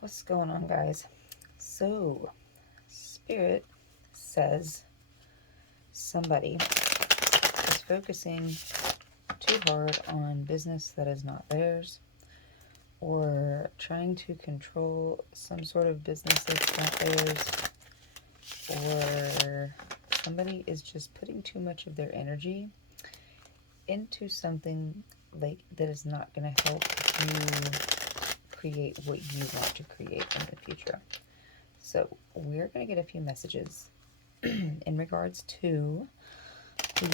What's going on, guys? So, Spirit says somebody is focusing too hard on business that is not theirs, or trying to control some sort of business that's not theirs, or somebody is just putting too much of their energy into something like that is not going to help you create what you want to create in the future. So we're going to get a few messages in regards to these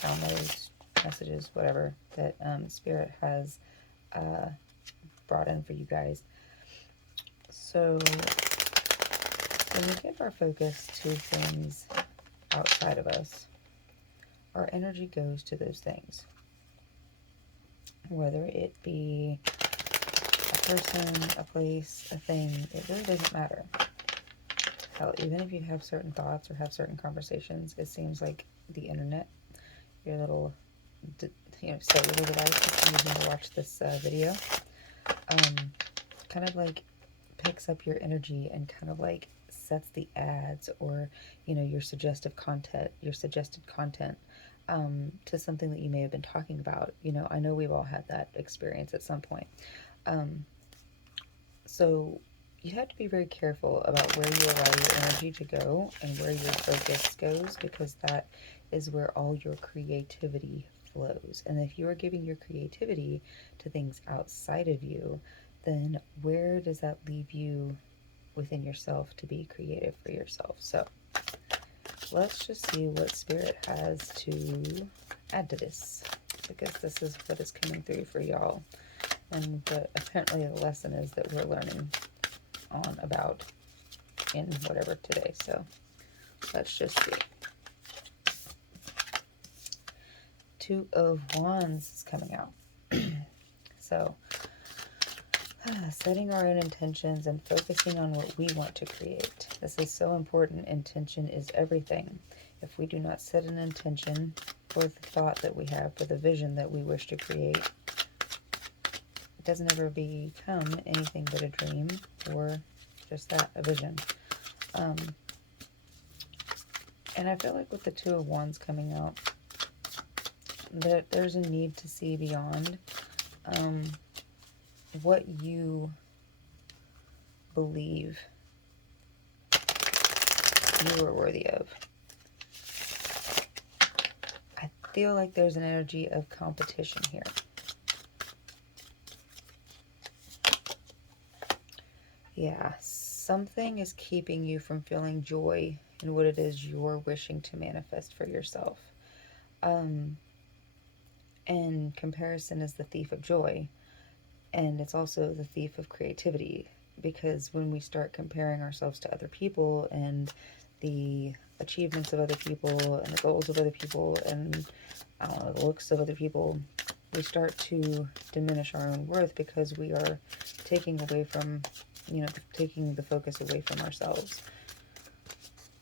downloads, messages, whatever, that Spirit has brought in for you guys. So when we give our focus to things outside of us, our energy goes to those things. Whether it be a person, a place, a thing, it really doesn't matter. Hell, even if you have certain thoughts or have certain conversations, it seems like the internet, your little, cellular device that you're using to watch this video, kind of like picks up your energy and kind of like sets the ads or, your suggested content, to something that you may have been talking about. I know we've all had that experience at some point. So you have to be very careful about where you allow your energy to go and where your focus goes, because that is where all your creativity flows. And if you are giving your creativity to things outside of you, then where does that leave you within yourself to be creative for yourself? So let's just see what Spirit has to add to this, because this is what is coming through for y'all. And apparently the lesson is that we're learning on about in whatever today. So let's just see. Two of Wands is coming out. So setting our own intentions and focusing on what we want to create. This is so important. Intention is everything. If we do not set an intention for the thought that we have, for the vision that we wish to create, it doesn't ever become anything but a dream, or just that, a vision. And I feel like with the Two of Wands coming out, that there's a need to see beyond what you believe you are worthy of. I feel like there's an energy of competition here. Yeah, something is keeping you from feeling joy in what it is you're wishing to manifest for yourself. And comparison is the thief of joy. And it's also the thief of creativity, because when we start comparing ourselves to other people and the achievements of other people and the goals of other people and the looks of other people, we start to diminish our own worth, because we are taking away from, taking the focus away from ourselves.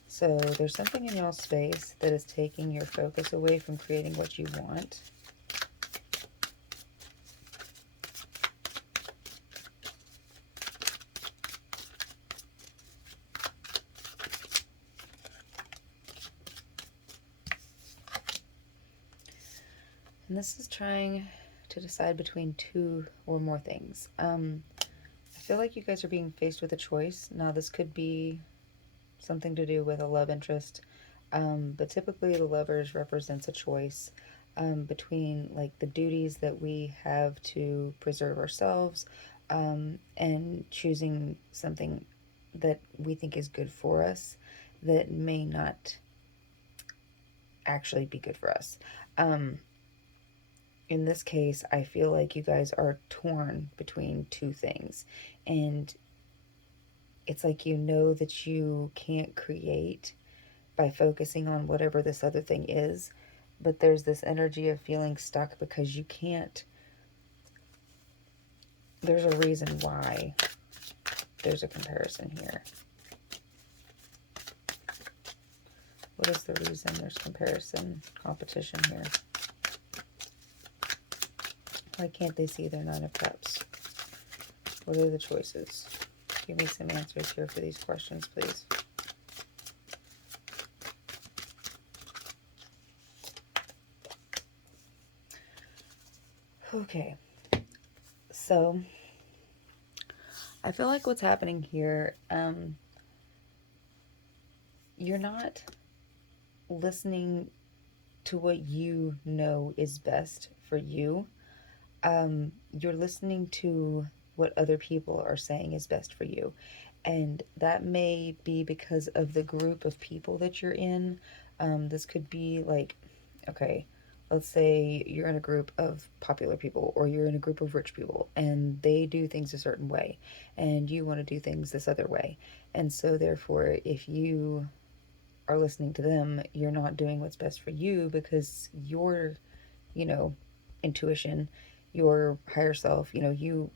So there's something in y'all's space that is taking your focus away from creating what you want. And this is trying to decide between two or more things. I feel like you guys are being faced with a choice. Now, this could be something to do with a love interest, but typically the lovers represents a choice between like the duties that we have to preserve ourselves, and choosing something that we think is good for us that may not actually be good for us. In this case, I feel like you guys are torn between two things, and it's like that you can't create by focusing on whatever this other thing is, but there's this energy of feeling stuck because you can't. There's a reason why there's a comparison here. What is the reason there's comparison, competition here? Why can't they see their Nine of Cups? What are the choices? Give me some answers here for these questions, please. Okay. So, I feel like what's happening here, you're not listening to what you know is best for you. You're listening to what other people are saying is best for you. And that may be because of the group of people that you're in. This could be like, okay, let's say you're in a group of popular people or you're in a group of rich people and they do things a certain way and you want to do things this other way. And so, therefore, if you are listening to them, you're not doing what's best for you because your, intuition, your higher self, you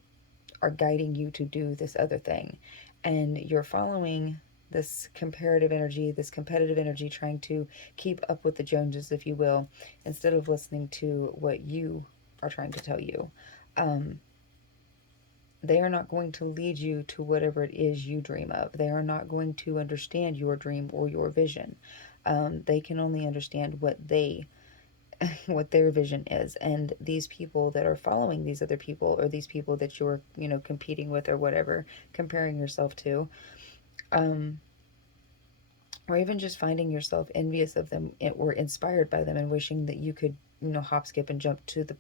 are guiding you to do this other thing. And you're following this comparative energy, this competitive energy, trying to keep up with the Joneses, if you will, instead of listening to what you are trying to tell you. They are not going to lead you to whatever it is you dream of. They are not going to understand your dream or your vision. They can only understand what their vision is. And these people that are following these other people, or these people that you're, competing with or whatever, comparing yourself to, or even just finding yourself envious of them or inspired by them and wishing that you could, hop, skip, and jump to the,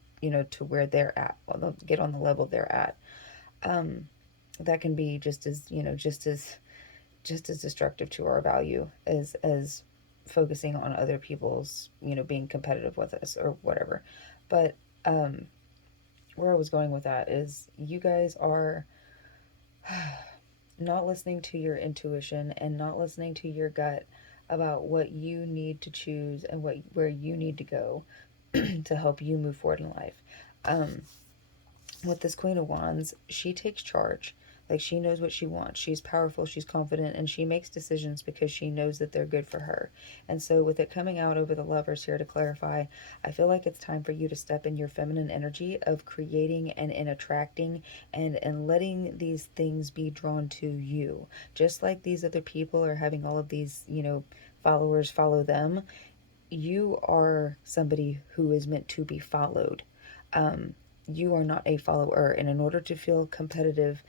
to where they're at, well, get on the level they're at. That can be just as destructive to our value as focusing on other people's, being competitive with us or whatever. But where I was going with that is you guys are not listening to your intuition and not listening to your gut about what you need to choose and where you need to go to help you move forward in life. With this Queen of Wands, she takes charge. Like, she knows what she wants. She's powerful, she's confident, and she makes decisions because she knows that they're good for her. And so with it coming out over the Lovers here, to clarify, I feel like it's time for you to step in your feminine energy of creating and attracting and letting these things be drawn to you. Just like these other people are having all of these, followers follow them, you are somebody who is meant to be followed. You are not a follower, and in order to feel competitive,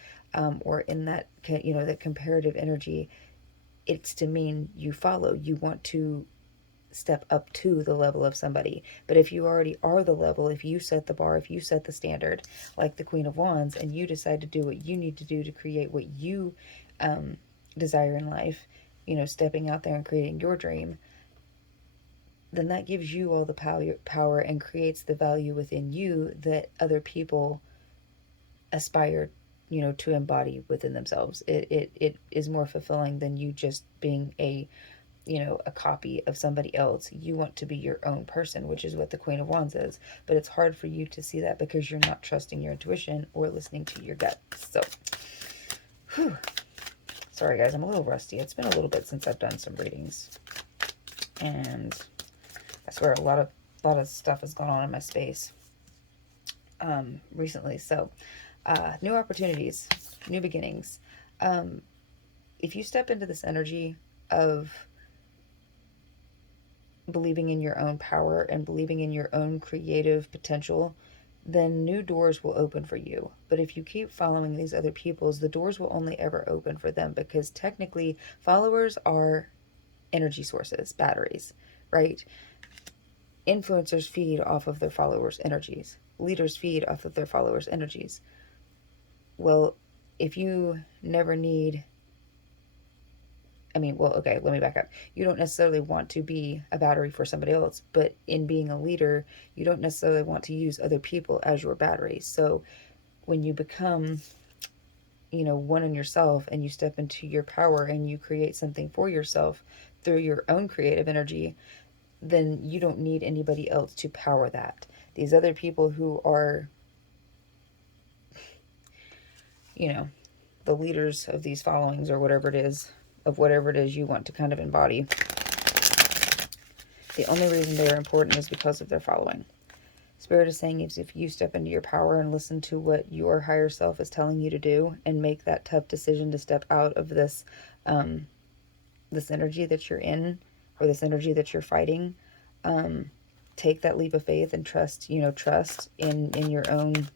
or in that, that comparative energy, it's to mean you follow. You want to step up to the level of somebody. But if you already are the level, if you set the bar, if you set the standard, like the Queen of Wands, and you decide to do what you need to do to create what you desire in life, stepping out there and creating your dream, then that gives you all the power and creates the value within you that other people aspire, to embody within themselves. It is more fulfilling than you just being a copy of somebody else. You want to be your own person, which is what the Queen of Wands is. But it's hard for you to see that because you're not trusting your intuition or listening to your gut. So, sorry guys, I'm a little rusty. It's been a little bit since I've done some readings. And I swear a lot of stuff has gone on in my space recently. So, new opportunities, new beginnings. If you step into this energy of believing in your own power and believing in your own creative potential, then new doors will open for you. But if you keep following these other people's, the doors will only ever open for them, because technically followers are energy sources, batteries, right? Influencers feed off of their followers' energies. Leaders feed off of their followers' energies. Well, if you never need... okay, let me back up. You don't necessarily want to be a battery for somebody else, but in being a leader, you don't necessarily want to use other people as your batteries. So when you become, one in yourself and you step into your power and you create something for yourself through your own creative energy, then you don't need anybody else to power that. These other people who are, the leaders of these followings or whatever it is, you want to kind of embody, the only reason they are important is because of their following. It's Spirit is saying if you step into your power and listen to what your higher self is telling you to do and make that tough decision to step out of this, this energy that you're in, or this energy that you're fighting, take that leap of faith and trust, trust in your own,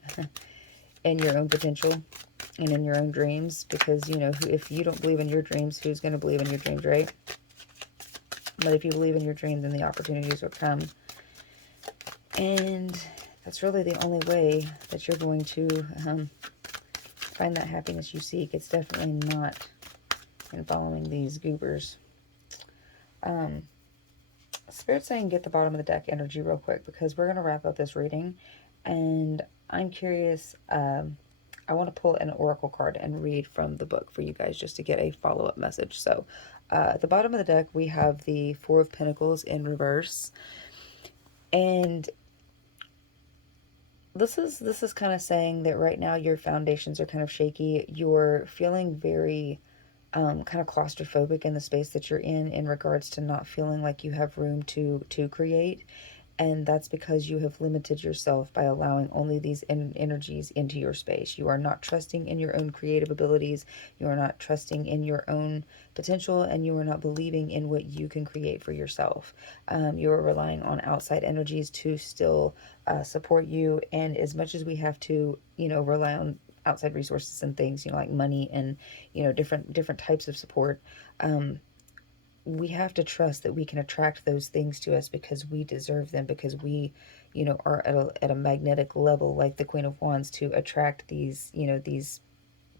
in your own potential and in your own dreams, because, if you don't believe in your dreams, who's going to believe in your dreams, right? But if you believe in your dreams, then the opportunities will come. And that's really the only way that you're going to find that happiness you seek. It's definitely not in following these goobers. Spirit's saying get the bottom of the deck energy real quick, because we're going to wrap up this reading. And I'm curious, I want to pull an oracle card and read from the book for you guys, just to get a follow-up message. So at the bottom of the deck, we have the Four of Pentacles in reverse. And this is kind of saying that right now your foundations are kind of shaky. You're feeling very kind of claustrophobic in the space that you're in regards to not feeling like you have room to create. And that's because you have limited yourself by allowing only these energies into your space. You are not trusting in your own creative abilities. You are not trusting in your own potential, and you are not believing in what you can create for yourself. You are relying on outside energies to still support you. And as much as we have to, rely on outside resources and things, like money and, different types of support, we have to trust that we can attract those things to us because we deserve them, because we, are at a magnetic level, like the Queen of Wands, to attract these, these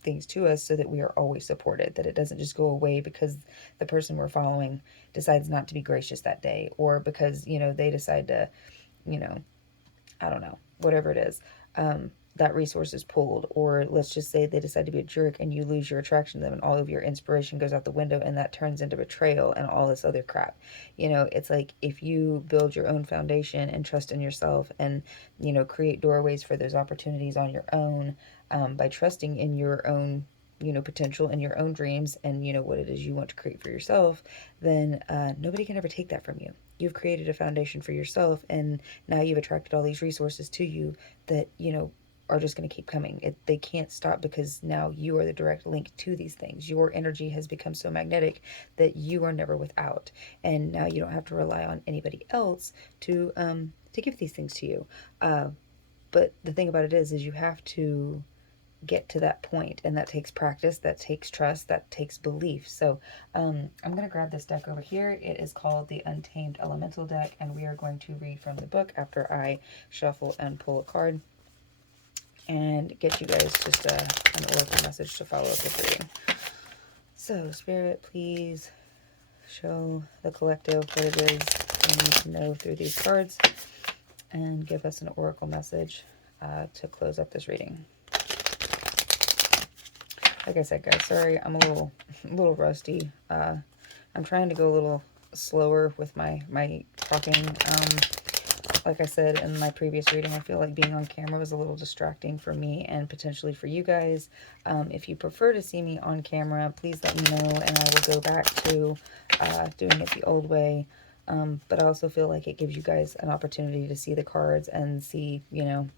things to us, so that we are always supported, that it doesn't just go away because the person we're following decides not to be gracious that day, or because, they decide to, I don't know, whatever it is. That resource is pulled, or let's just say they decide to be a jerk and you lose your attraction to them and all of your inspiration goes out the window, and that turns into betrayal and all this other crap. It's like, if you build your own foundation and trust in yourself and, create doorways for those opportunities on your own, by trusting in your own, potential and your own dreams and, what it is you want to create for yourself, then nobody can ever take that from you. You've created a foundation for yourself, and now you've attracted all these resources to you that, are just going to keep coming. They can't stop, because now you are the direct link to these things. Your energy has become so magnetic that you are never without. And now you don't have to rely on anybody else to give these things to you. But the thing about it is you have to get to that point, and that takes practice, that takes trust, that takes belief. So I'm going to grab this deck over here. It is called the Untamed Elemental deck, and we are going to read from the book after I shuffle and pull a card and get you guys just an oracle message to follow up with reading. So Spirit, please show the collective what it is we need to know through these cards, and give us an oracle message to close up this reading. Like I said, guys, sorry, I'm a little rusty. I'm trying to go a little slower with my talking. Like I said in my previous reading, I feel like being on camera was a little distracting for me and potentially for you guys. If you prefer to see me on camera, please let me know, and I will go back to doing it the old way. But I also feel like it gives you guys an opportunity to see the cards and see, build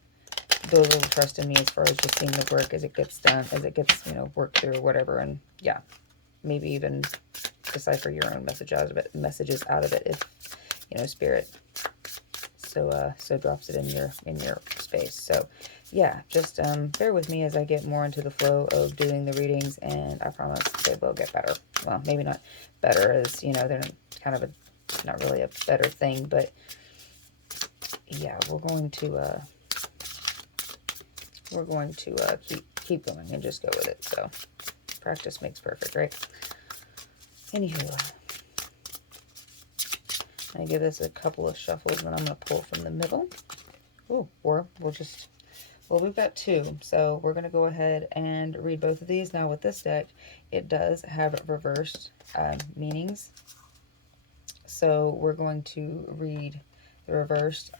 a little trust in me as far as just seeing the work as it gets done, as it gets, worked through or whatever. And yeah, maybe even decipher your own messages out of it if, Spirit so drops it in your space. So yeah, just bear with me as I get more into the flow of doing the readings, and I promise they will get better. Well, maybe not better, as they're kind of not really a better thing, but yeah, we're going to keep going and just go with it. So practice makes perfect, right? Anywho, I give this a couple of shuffles, and I'm going to pull from the middle. Ooh, or we've got two, so we're going to go ahead and read both of these. Now with this deck, it does have reversed meanings, so we're going to read the reversed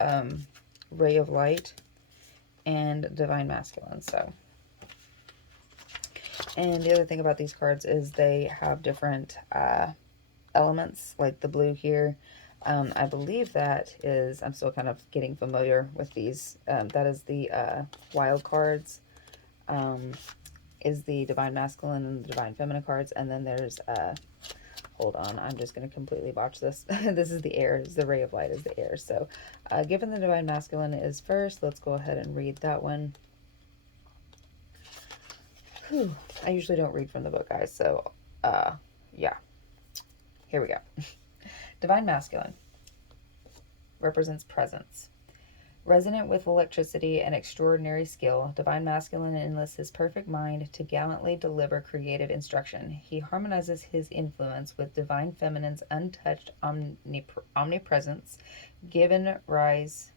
Ray of Light and Divine Masculine. So, and the other thing about these cards is they have different elements, like the blue here. I believe that is, I'm still kind of getting familiar with these. That is the wild cards, is the divine masculine and the divine feminine cards. And then there's, hold on, I'm just going to completely botch this. This is the air, the ray of light is the air. So given the divine masculine is first, let's go ahead and read that one. Whew. I usually don't read from the book, guys. So yeah, here we go. Divine masculine represents presence. Resonant with electricity and extraordinary skill, divine masculine enlists his perfect mind to gallantly deliver creative instruction. He harmonizes his influence with divine feminine's untouched omnipresence, given rise.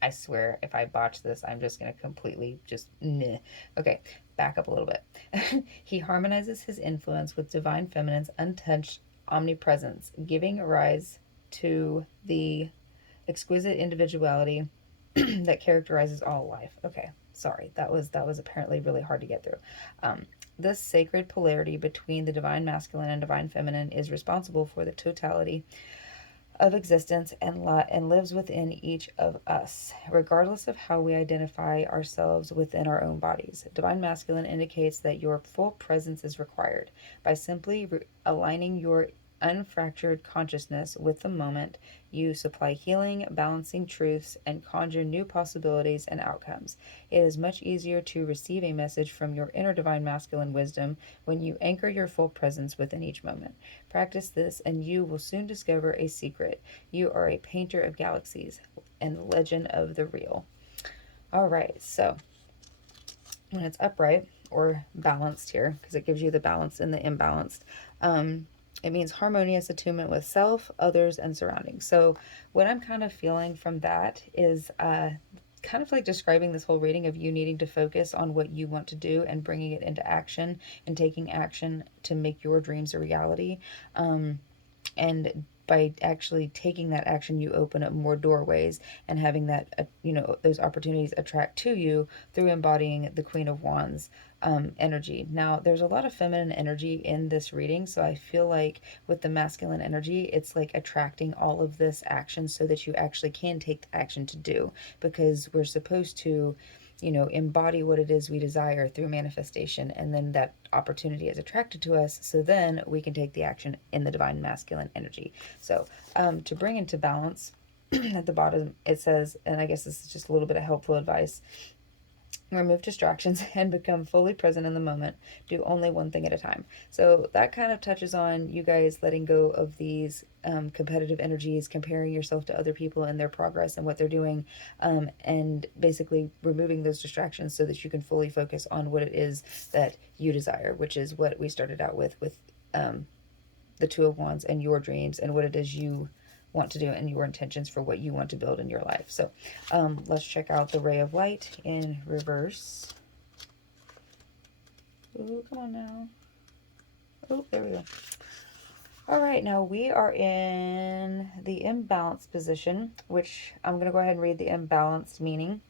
I swear, if I botch this, I'm just going to completely just meh. Okay, back up a little bit. He harmonizes his influence with divine feminine's untouched omnipresence, giving rise to the exquisite individuality that characterizes all life. Okay, sorry, that was apparently really hard to get through. This sacred polarity between the divine masculine and divine feminine is responsible for the totality of existence and lives within each of us, regardless of how we identify ourselves within our own bodies. Divine masculine indicates that your full presence is required. By simply aligning your unfractured consciousness with the moment, you supply healing, balancing truths, and conjure new possibilities and outcomes. It is much easier to receive a message from your inner divine masculine wisdom when you anchor your full presence within each moment. Practice this, and you will soon discover a secret. You are a painter of galaxies and legend of the real. All right, so when it's upright or balanced here, because it gives you the balance and the imbalanced, it means harmonious attunement with self, others, and surroundings. So what I'm kind of feeling from that is kind of like describing this whole reading of you needing to focus on what you want to do and bringing it into action and taking action to make your dreams a reality. And by actually taking that action, you open up more doorways and having that, those opportunities attract to you through embodying the Queen of Wands energy. Now, there's a lot of feminine energy in this reading, so I feel like with the masculine energy, it's like attracting all of this action so that you actually can take the action to do, because we're supposed to embody what it is we desire through manifestation, and then that opportunity is attracted to us, so then we can take the action in the divine masculine energy. So to bring into balance, at the bottom it says, and I guess this is just a little bit of helpful advice: remove distractions and become fully present in the moment. Do only one thing at a time. So that kind of touches on you guys letting go of these competitive energies, comparing yourself to other people and their progress and what they're doing, and basically removing those distractions so that you can fully focus on what it is that you desire, which is what we started out with the Two of Wands and your dreams and what it is you want to do and your intentions for what you want to build in your life. So let's check out the ray of light in reverse. Ooh, come on now. Oh, there we go. All right, now we are in the imbalanced position, which I'm going to go ahead and read the imbalanced meaning.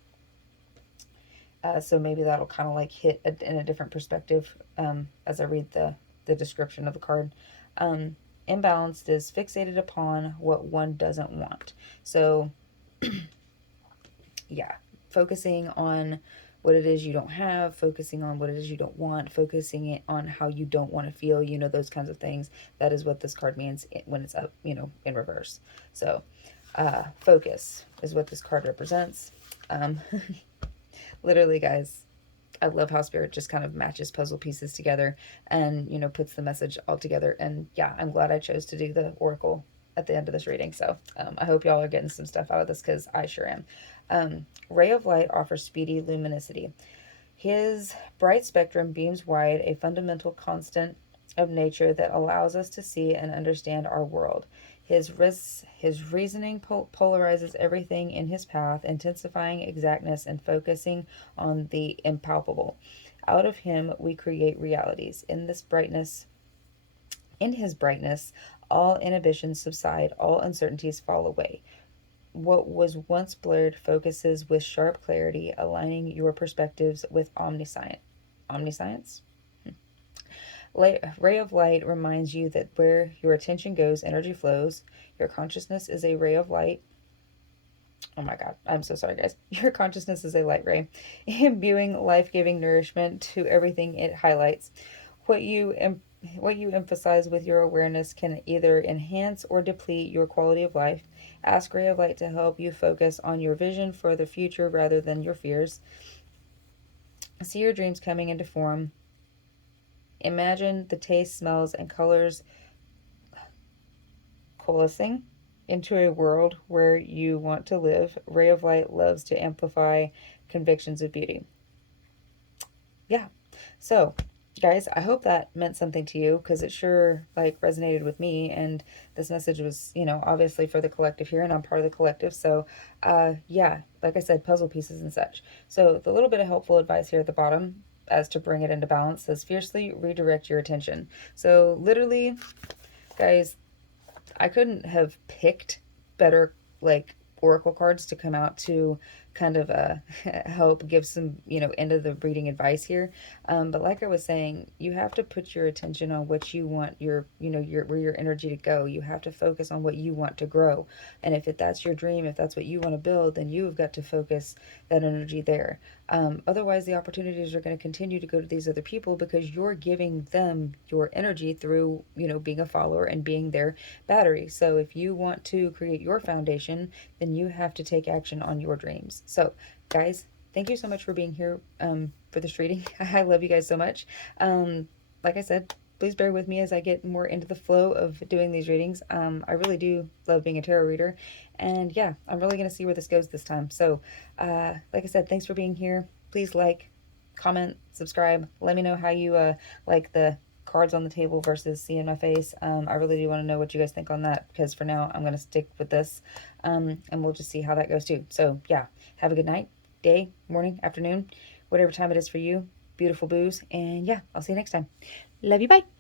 So maybe that'll kind of like hit in a different perspective as I read the description of the card. Imbalanced is fixated upon what one doesn't want. So yeah, focusing on what it is you don't have, focusing on what it is you don't want, focusing on how you don't want to feel, those kinds of things. That is what this card means when it's up, in reverse. So focus is what this card represents. Literally, guys, I love how Spirit just kind of matches puzzle pieces together and, puts the message all together. And yeah, I'm glad I chose to do the Oracle at the end of this reading. So I hope y'all are getting some stuff out of this, because I sure am. Ray of Light offers speedy luminosity. His bright spectrum beams wide, a fundamental constant of nature that allows us to see and understand our world. His reasoning polarizes everything in his path, intensifying exactness and focusing on the impalpable. Out of him we create realities. In his brightness, all inhibitions subside, all uncertainties fall away. What was once blurred focuses with sharp clarity, aligning your perspectives with omniscience. Ray of light reminds you that where your attention goes, energy flows. Your consciousness is a ray of light. Oh my God, I'm so sorry, guys. Your consciousness is a light ray, imbuing life-giving nourishment to everything it highlights. What you what you emphasize with your awareness can either enhance or deplete your quality of life. Ask Ray of Light to help you focus on your vision for the future rather than your fears. See your dreams coming into form. Imagine the taste, smells, and colors coalescing into a world where you want to live. Ray of Light loves to amplify convictions of beauty. Yeah. So, guys, I hope that meant something to you, because it sure like resonated with me, and this message was, obviously for the collective here, and I'm part of the collective. So, yeah, like I said, puzzle pieces and such. So, the little bit of helpful advice here at the bottom as to bring it into balance says fiercely redirect your attention. So, literally, guys, I couldn't have picked better like oracle cards to come out to kind of help give some end of the reading advice here. But like I was saying, you have to put your attention on what you want your where your energy to go. You have to focus on what you want to grow, and if that's your dream, if that's what you want to build, then you've got to focus that energy there. Otherwise, the opportunities are going to continue to go to these other people because you're giving them your energy through being a follower and being their battery. So if you want to create your foundation, then you have to take action on your dreams. So, guys, thank you so much for being here for this reading. I love you guys so much. Like I said, please bear with me as I get more into the flow of doing these readings. I really do love being a tarot reader. And yeah, I'm really going to see where this goes this time. So, like I said, thanks for being here. Please like, comment, subscribe. Let me know how you like the cards on the table versus seeing my face. I really do want to know what you guys think on that, because for now I'm going to stick with this, and we'll just see how that goes too. So yeah, have a good night, day, morning, afternoon, whatever time it is for you. Beautiful boos, and yeah, I'll see you next time. Love you, bye.